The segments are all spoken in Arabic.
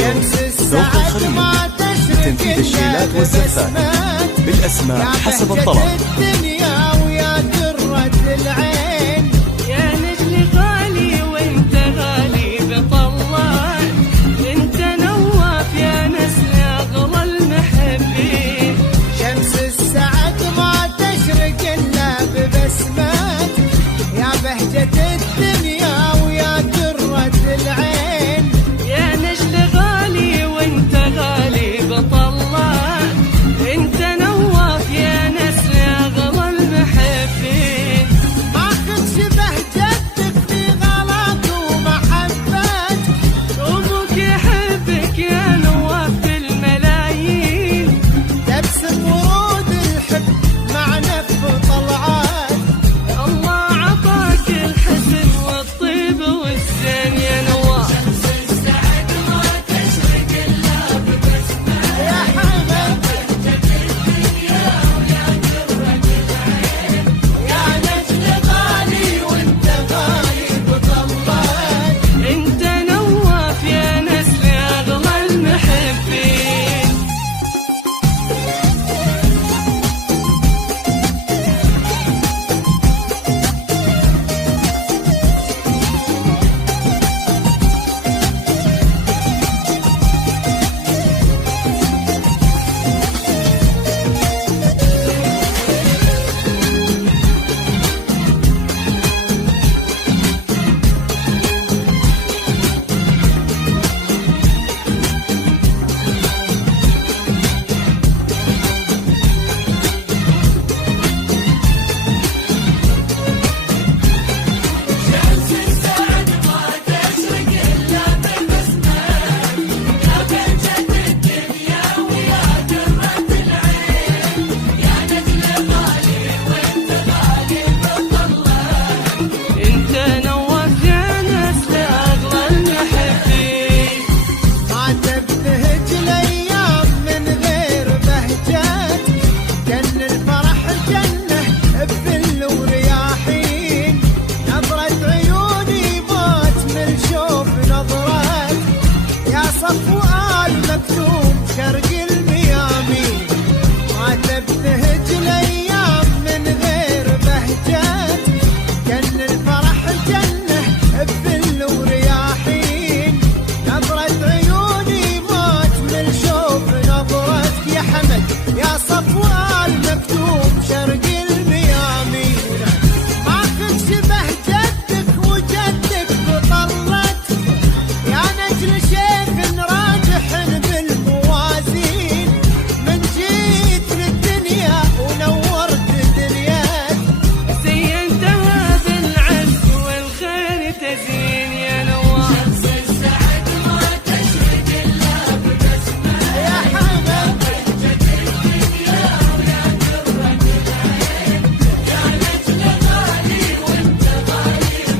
راديو ذوق الخليج لتنفيذ الشيلات والزفات بالأسماء حسب الطلب. الدنيا ويا درة العين يا نجل غالي وانت غالي بطلع، انت نواف يا نسل اغلى المحبين. شمس السعد ما تشرق الا ببسمات، يا بهجة الدنيا ويا درة العين. يا نجل غالي وانت غالي بطلع، انت نواف يا نسل اغلى المحبين. ماخذ شبه جدك في غلاك ومحبتك، ابوك يحبك يا نواف بالملايين. تبسم ورود الحب مع نف طلعات. الله عطاك الحسن والطيب والزين يا نواف. يا حمد يا نجل غالي وانت غالي بطلعات. انت نواف يا نسل اغلى المحبين. انت نواف يا نسل اغلى المحبين. ما تبتهج الايام من غير بهجات، كان الفرح جنه بذل ورياحين. نظرة عيوني موت من شوف نظرات، يا صفو آل مكتوم شرق الميامين. ما تبتهج الايام من غير بهجات، كان الفرح جنه بذل ورياحين. نظرة عيوني موت من شوف نظرتك يا حمد، يا صفوة المكتوم شرق الميامين. ماخذ شبه جدك وجدك بطلت، يا نجل شيخ راجح بالموازين. من جيت للدنيا ونورت دنياك، زينتها بالعز والخير تزين يا نواف. يا حمد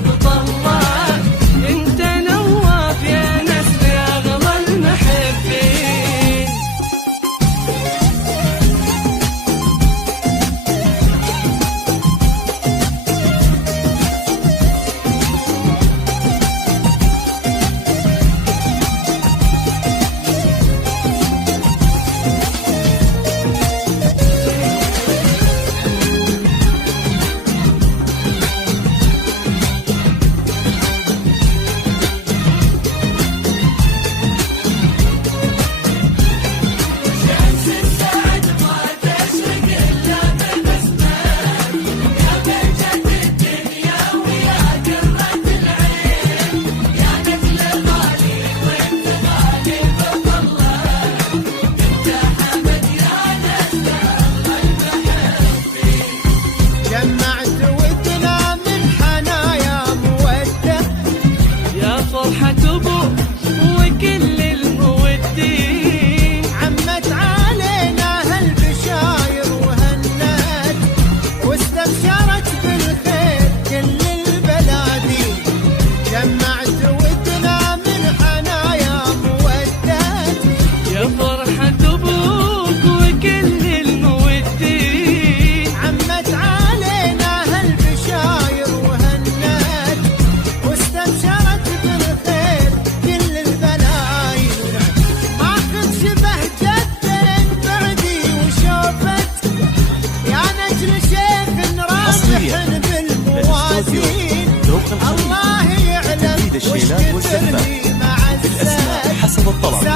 بطلع انت نواف يا نسل التسجيلات والزفات بالأسماء حسب الطلب.